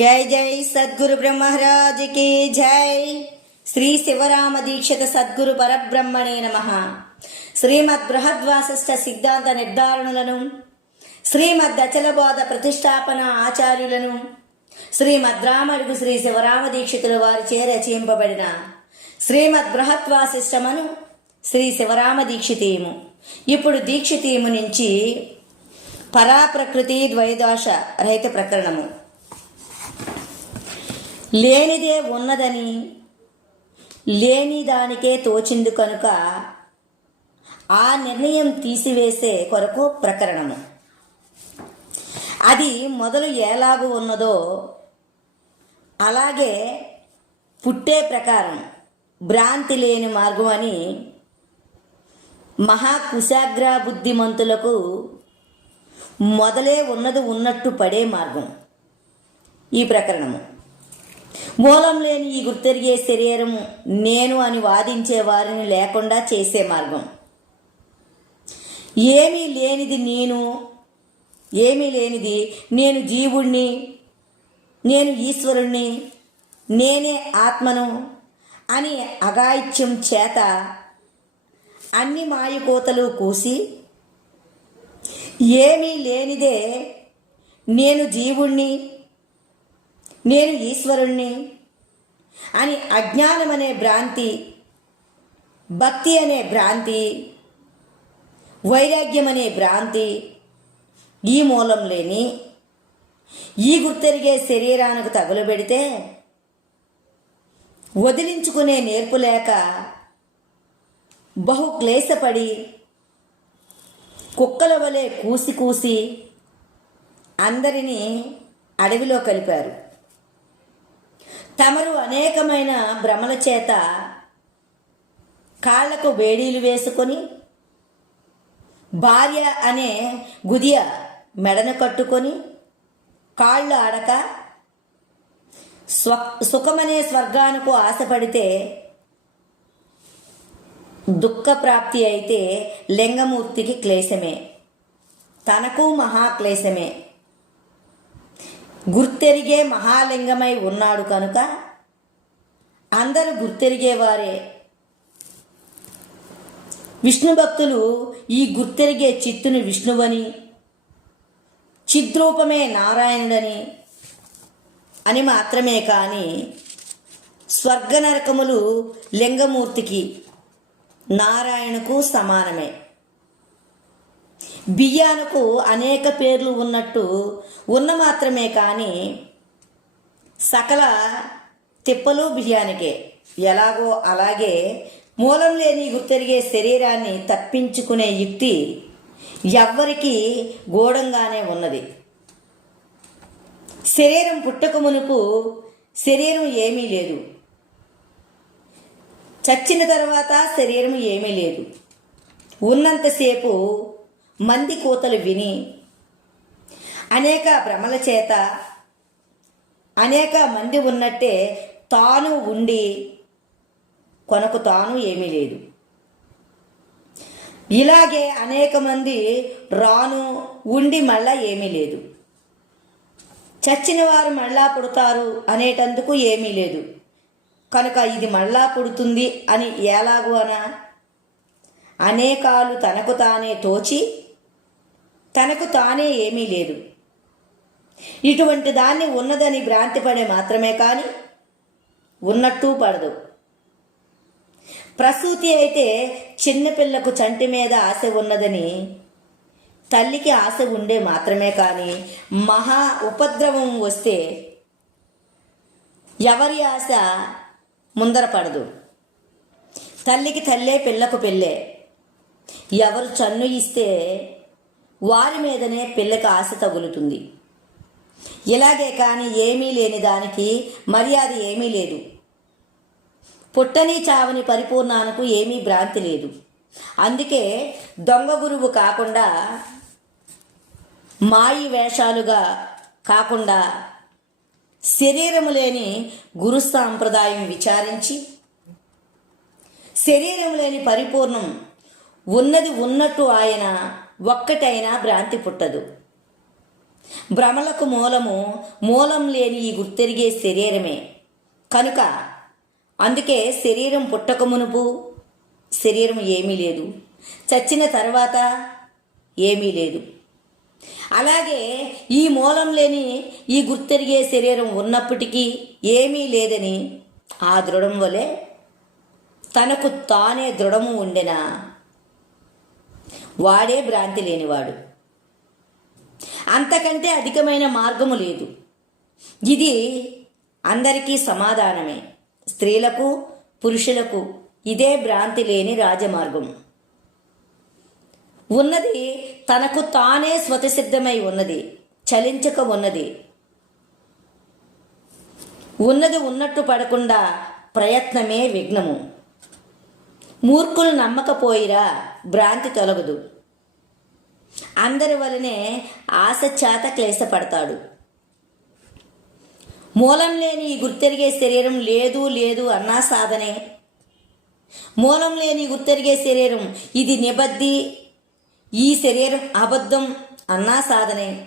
జై జై సద్గురు బ్రహ్మరాజుకి జై. శ్రీ శివరామ దీక్షిత సద్గురు పరబ్రహ్మణే నమ. శ్రీమద్ బృహద్వాసిష్ట సిద్ధాంత నిర్ధారణలను శ్రీమద్ అచలబోధ ప్రతిష్టాపన ఆచార్యులను శ్రీమద్ రామడుగు శ్రీ శివరామ దీక్షితుల వారిచే రచయింపబడిన శ్రీమద్ బృహద్వాసిష్టమను శ్రీ శివరామ దీక్షితీయము ఇప్పుడు దీక్షితీయము నుంచి పరాప్రకృతి ద్వైదోష రహిత ప్రకరణము. లేనిదే ఉన్నదని లేని దానికే తోచింది కనుక ఆ నిర్ణయం తీసివేసే కొరకు ప్రకరణము. అది మొదలు ఎలాగూ ఉన్నదో అలాగే పుట్టే ప్రకారం భ్రాంతి లేని మార్గం అని మహాకుశాగ్ర బుద్ధిమంతులకు మొదలే ఉన్నది ఉన్నట్టు పడే మార్గం. ఈ ప్రకరణము. మూలం లేని ఈ గుర్తెరిగే శరీరం నేను అని వాదించే వారిని లేకుండా చేసే మార్గం. ఏమీ లేనిది నేను ఏమీ లేనిది నేను జీవుణ్ణి నేను ఈశ్వరుణ్ణి నేనే ఆత్మను అని అగాయిత్యం చేత అన్ని మాయకోతలు కూసి ఏమీ లేనిదే నేను జీవుణ్ణి నేను ఈశ్వరుణ్ణి అని అజ్ఞానం అనే భ్రాంతి భక్తి అనే భ్రాంతి వైరాగ్యం అనే భ్రాంతి ఈ మూలం లేని ఈ గుర్తెరిగే శరీరానికి తగులబెడితే వదిలించుకునే నేర్పు లేక బహు క్లేశపడి కుక్కల వలె కూసి కూసి అందరినీ అడవిలో కలిపారు. తమరు అనేకమైన భ్రమల చేత కాళ్ళకు వేడీలు వేసుకొని భార్య అనే గుదియ మెడను కట్టుకొని కాళ్ళు ఆడక స్వ సుఖమనే స్వర్గానికి ఆశపడితే దుఃఖప్రాప్తి అయితే లింగమూర్తికి క్లేశమే. తనకు మహాక్లేశమే. గుర్తెరిగే మహాలింగమై ఉన్నాడు కనుక అందరూ గుర్తెరిగేవారే. విష్ణు భక్తులు ఈ గుర్తెరిగే చిత్తుని విష్ణువని చిద్రూపమే నారాయణుడని అని మాత్రమే కానీ స్వర్గ నరకములు లింగమూర్తికి నారాయణకు సమానమే. బియ్యానికి అనేక పేర్లు ఉన్నట్టు ఉన్న మాత్రమే కానీ సకల తిప్పలు బియ్యానికే. ఎలాగో అలాగే మూలం లేని గుర్తెరిగే శరీరాన్ని తప్పించుకునే యుక్తి ఎవ్వరికీ గూఢంగానే ఉన్నది. శరీరం పుట్టక మునుపు శరీరం ఏమీ లేదు. చచ్చిన తర్వాత శరీరం ఏమీ లేదు. ఉన్నంతసేపు మంది కోతలు విని అనేక భ్రమల చేత అనేక మంది ఉన్నట్టే తాను ఉండి కొనకు తాను ఏమీ లేదు. ఇలాగే అనేక మంది రాను ఉండి మళ్ళా ఏమీ లేదు. చచ్చిన వారు మళ్ళా పుడతారు అనేటందుకు ఏమీ లేదు. కనుక ఇది మళ్ళా పుడుతుంది అని ఎలాగూ అనా అనేకాలు తనకు తానే తోచి తనకు తానే ఏమీ లేదు. ఇటువంటి దాన్ని ఉన్నదని భ్రాంతి పడే మాత్రమే కానీ ఉన్నట్టు పడదు. ప్రసూతి అయితే చిన్నపిల్లకు చంటి మీద ఆశ ఉన్నదని తల్లికి ఆశ ఉండే మాత్రమే కానీ మహా ఉపద్రవం వస్తే ఎవరి ఆశ ముందర పడదు. తల్లికి తల్లే పిల్లకు పెళ్ళే ఎవరు చన్ను ఇస్తే వారి మీదనే పిల్లకి ఆశ తగులుతుంది. ఇలాగే కానీ ఏమీ లేని దానికి మర్యాద ఏమీ లేదు. పుట్టని చావని పరిపూర్ణానికి ఏమీ భ్రాంతి లేదు. అందుకే దొంగ గురువు కాకుండా మాయి వేషాలుగా కాకుండా శరీరము లేని గురు సాంప్రదాయం విచారించి శరీరం లేని పరిపూర్ణం ఉన్నది ఉన్నట్టు ఆయన ఒక్కటైనా భ్రాంతి పుట్టదు. భ్రమలకు మూలము మూలం లేని ఈ గుర్తెరిగే శరీరమే. కనుక అందుకే శరీరం పుట్టక మునుపు శరీరం ఏమీ లేదు. చచ్చిన తర్వాత ఏమీ లేదు. అలాగే ఈ మూలం లేని ఈ గుర్తెరిగే శరీరం ఉన్నప్పటికీ ఏమీ లేదని ఆ దృఢం వలె తనకు తానే దృఢము ఉండెనా వాడే భ్రాంతి లేనివాడు. అంతకంటే అధికమైన మార్గము లేదు. ఇది అందరికీ సమాధానమే. స్త్రీలకు పురుషులకు ఇదే భ్రాంతి లేని రాజమార్గం. ఉన్నది తనకు తానే స్వతసిద్ధమై ఉన్నది చలించక ఉన్నది. ఉన్నది ఉన్నట్టు పడకుండా ప్రయత్నమే విఘ్నము. మూర్ఖులు నమ్మకపోయిరా భ్రాంతి తొలగదు. అందరి వలనే ఆశ చేత క్లేశపడతాడు. మూలం లేని ఈ గుర్తెరిగే శరీరం లేదు లేదు అన్నా సాధనే. మూలం లేని గుర్తెరిగే శరీరం ఇది నిబద్ధి ఈ శరీరం అబద్ధం అన్నా సాధనే.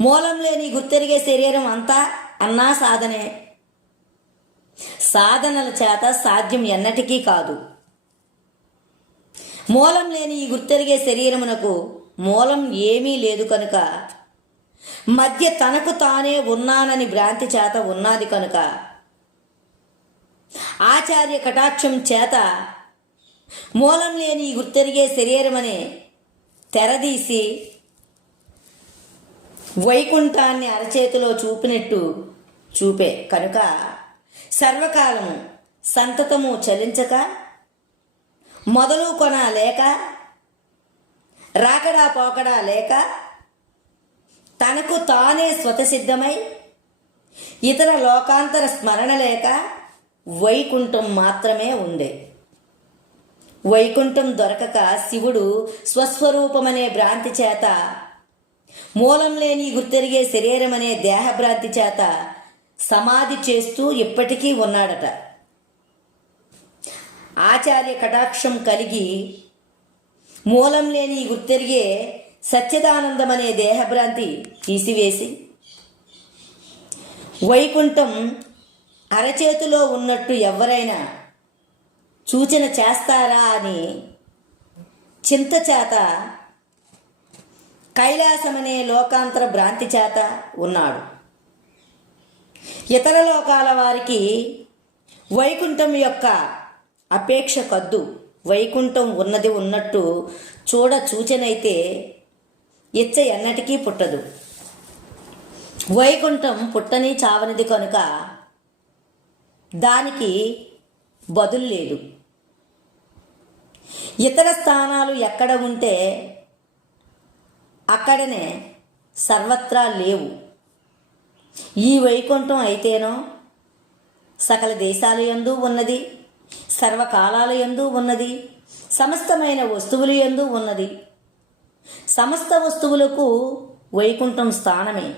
మూలం లేని గుర్తెరిగే శరీరం అంతా అన్నా సాధనే. సాధనల చేత సాధ్యం ఎన్నటికీ కాదు. మూలం లేని ఈ గుర్తెరిగే శరీరమునకు మూలం ఏమీ లేదు కనుక మధ్య తనకు తానే ఉన్నానని భ్రాంతి చేత ఉన్నది కనుక ఆచార్య కటాక్షం చేత మూలం లేని ఈ గుర్తెరిగే శరీరమని తెరదీసి వైకుంఠాన్ని అరచేతిలో చూపినట్టు చూపే. కనుక సర్వకాలము సంతతము చలించక మొదలు కొన లేక రాకడా పోకడా లేక తనకు తానే స్వతసిద్ధమై ఇతర లోకాంతర స్మరణ లేక వైకుంఠం మాత్రమే ఉండే. వైకుంఠం దొరకక శివుడు స్వస్వరూపమనే భ్రాంతి చేత మూలం లేని గుర్తెరిగే శరీరమనే దేహభ్రాంతి చేత సమాధి చేస్తూ ఇప్పటికీ ఉన్నాడట. ఆచార్య కటాక్షం కలిగి మూలం లేని గుర్తెరిగే సత్యదానందమనే అనే దేహభ్రాంతి తీసివేసి వైకుంఠం అరచేతిలో ఉన్నట్టు ఎవరైనా సూచన చేస్తారా అని చింత చేత కైలాసమనే లోకాంతర భ్రాంతి చేత ఉన్నాడు. ఇతర లోకాల వారికి వైకుంఠం యొక్క అపేక్ష కద్దు. వైకుంఠం ఉన్నది ఉన్నట్టు చూడ చూచనైతే ఇచ్చ ఎన్నటికీ పుట్టదు. వైకుంఠం పుట్టని చావనిది కనుక దానికి బదులు లేదు. ఇతర స్థానాలు ఎక్కడ ఉంటే అక్కడనే సర్వత్రా లేవు. ఈ వైకుంఠం అయితేనో సకల దేశాల ఎందు ఉన్నది సర్వకాలాల ఎందు ఉన్నది సమస్తమైన వస్తువులు ఎందు ఉన్నది. సమస్త వస్తువులకు వైకుంఠం స్థానమే.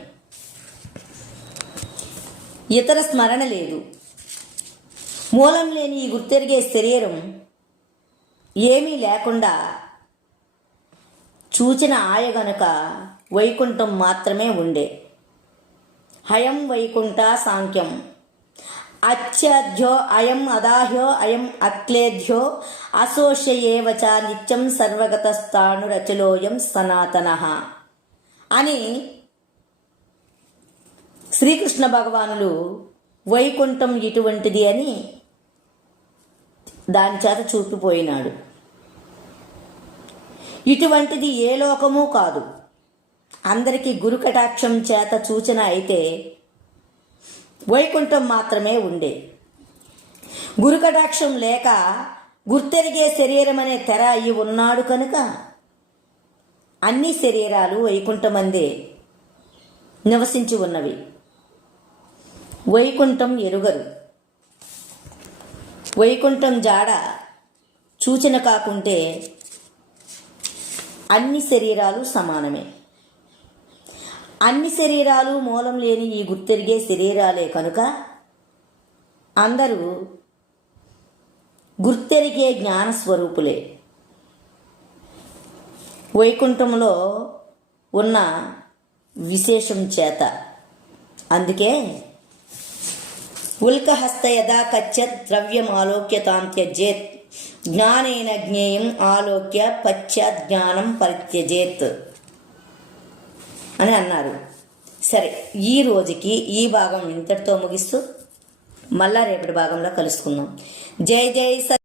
ఇతర స్మరణ లేదు. మూలం లేని ఈ గుర్తెరిగే శరీరం ఏమీ లేకుండా చూచిన ఆయ గనుక వైకుంఠం మాత్రమే ఉండే. హయం వైకుంఠ సాంఖ్యం. అత్యధ్యో అయం అదాహ్యో అయం అక్లేధ్యో అశోష్యేవ చ నిత్యం సర్వగతస్థాణురచలోయం సనాతన. అని శ్రీకృష్ణ భగవానులు వైకుంఠం ఇటువంటిది అని దాని చేత చూపిపోయినాడు. ఇటువంటిది ఏ లోకము కాదు. అందరికీ గురు కటాక్షం చేత సూచన అయితే వైకుంఠం మాత్రమే ఉండే. గురు కటాక్షం లేక గుర్తెరిగే శరీరం అనే తెర అయి ఉన్నాడు కనుక అన్ని శరీరాలు వైకుంఠమందే నివసించి ఉన్నవి. వైకుంఠం ఎరుగరు. వైకుంఠం జాడ సూచన కాకుంటే అన్ని శరీరాలు సమానమే. అన్ని శరీరాలు మూలం లేని ఈ గుర్తెరిగే శరీరాలే కనుక అందరూ గుర్తెరిగే జ్ఞాన స్వరూపులే. వైకుంఠంలో ఉన్న విశేషం చేత. అందుకే ఉల్కహస్త యదా కచ్చత్ ద్రవ్యం ఆలోక్య త్యజేత్ జ్ఞానేన జ్ఞేయం ఆలోక్య పశ్చాత్ జ్ఞానం పరిత్యజేత్. అని అన్నారు. సరే ఈ రోజుకి ఈ భాగం ఇంతటితో ముగిస్తూ మళ్ళా రేపటి భాగంలో కలుసుకుందాం. జై జై స